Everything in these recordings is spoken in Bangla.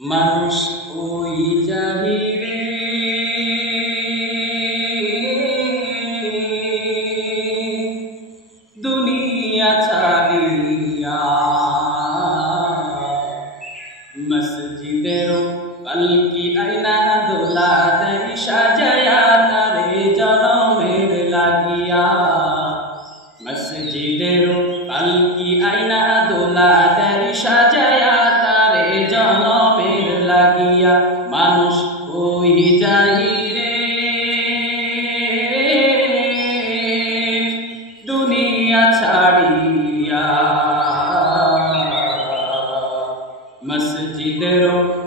মানুষ ওই জাহিরে দুনিয়া ছাড়িয়া মসজিদের পালকি আয়না দোলা দেয় সাজায়া তারে জনমের লাগিয়া। মসজিদের পালকি আয়না দোলা দেয় সাজায়া তারে জনমের লাগিয়া। মানুষ ওই জাহিরে দুনিয়া ছাড়িয়া মসজিদের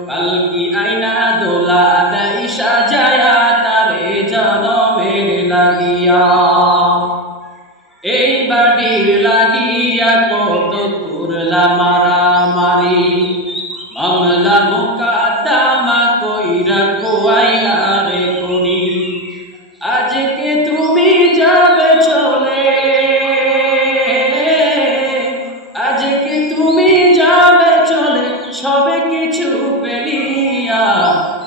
পালকি আয়না দোলা দেয় সাজায়া তারে জনমের লাগিয়া। এই বাড়ির লাগিয়া কত করলা মারামারি, মামলা মোকদ্দমা কইরা খোয়াইলা রে করি। আজকে তুমি যাবে চলে, আজকে তুমি যাবে চলে সবে কিছু পেলিয়া।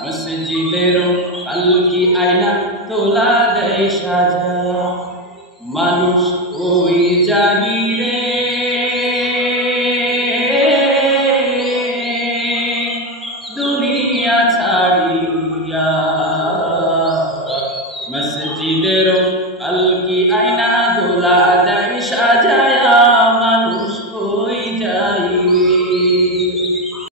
মসজিদের পালকি আয়না তোলা দেয় সাজায়া। মানুষ ওই জাহিরে দুনিয়া ছাড়িয়া মসজিদের পালকি আয়না দোলা